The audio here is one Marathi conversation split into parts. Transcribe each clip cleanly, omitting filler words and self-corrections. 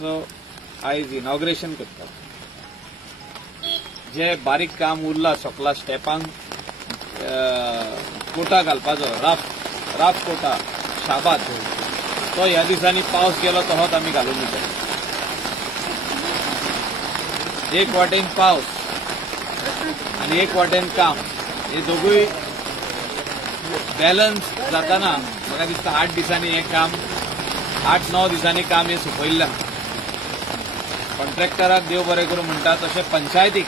प्रोजेक्टचो आयज इनॉग्रेशन करता। जे बारीक काम उरला सकला स्टेपांक कोटा घालपाचो राफ कोटा शाबाद तो ह्या दिसांनी पावस गेलो तोच आमी घालून दिता। एक वाटेन पावस आणि एक वाटेन काम हे दोगूय बॅलन्स जाताना म्हाका दिसता 8 दिसांनी हे काम 8-9 दिसांनी काम हे सोंपयल्लें आहा। कॉन्ट्रॅक्टराक देव बरें करूं म्हणटा तशें पंचायतीक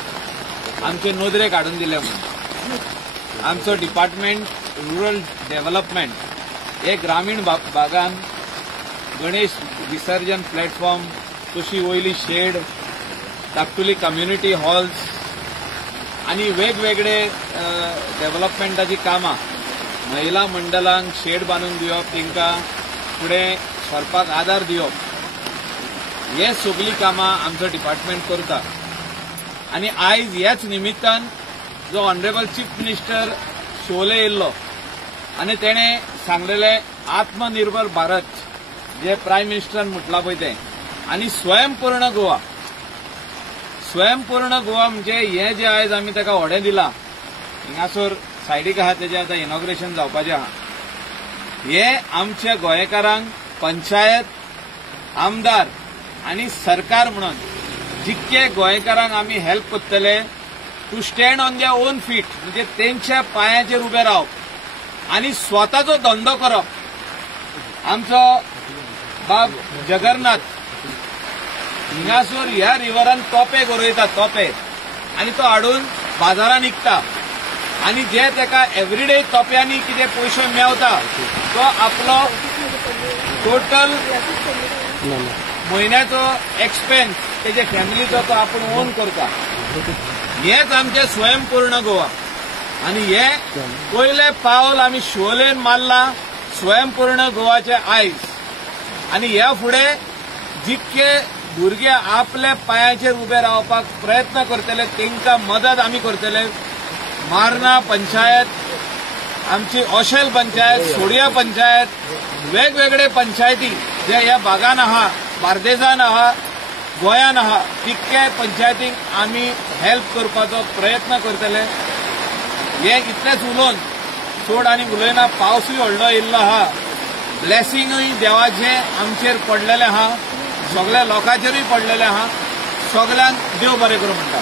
आमचे नोदरे काडून दिले म्हणून आमचो डिपार्टमेंट रुरल डेव्हलपमेंट हे ग्रामीण भागान गणेश विसर्जन प्लॅटफॉर्म तशी वयली शेड धाकटुली कम्युनिटी हॉल्स आणि वेगवेगळे डेव्हलपमेंटाची कामां महिला मंडळांक शेड बांदून दिवप तांकां फुडें सरपाक आदार दिवप हे सगळीं कामां आमचो डिपार्टमेंट करता। आणि आयज ह्याच निमित्तान जो ऑनरेबल चीफ मिनिस्टर शोले येयल्लो आनी तेणें सांगलेले आत्मनिर्भर भारत जे प्रायम मिनिस्टरान म्हटलां पळय तें आनी स्वयंपूर्ण गोवा म्हणजे हे जे आयज आमी ताका व्हडें दिलां हिंगासर सायडीक आहा तेजें आतां इनॉग्रेशन जावपाचें आहा। हे आमच्या गोंयकारांक पंचायत आमदार आनी सरकार म्हणून जितके गोंयकारांक आमी हेल्प करतले to stand on their own feet म्हणजे तेंच्या पांयाचेर उबे रावप आनी स्वताचो धंदो करप। आमचो बाब जगन्नाथ हिंगासर ह्या रिव्हरान तोपे गरयता तोपे आनी तो हाडून बाजारान विकता आनी जे ताका एवरीडे तोप्यांनी कितें पयशे मेवता तो आपलो टोटल म्हयन्याचो एक्सपेन्स तेजे फॅमिलीचो तो आपूण ओन करता। हेच आमचें स्वयंपूर्ण गोवा आनी हे पयले पावल आमी शोलेन मारला स्वयंपूर्ण गोवाचे आयज आनी ह्या फुडें जितके भुरगे आपल्या पांयाचेर उबे रावपाक प्रयत्न करतले तांकां मदत आमी करतले। मारना पंचायत आमची ओशेल पंचायत सोडिया पंचायत वेगवेगळे पंचायती जे ह्या भागान आहा बार्देजान आहा गोंयान आहा तितके पंचायतीक आमी हेल्प करपाचो प्रयत्न करतले। हे इतलेंच उलोवन चड आनी उलयना पावसूय व्हडलो येयल्लो आहा ब्लेसिंगूय देवाचें आमचेर पडलेलें आहा सगळ्या लोकांचेरूय पडलेलें आहा। सगळ्यांक देव बरें करूं म्हणटा।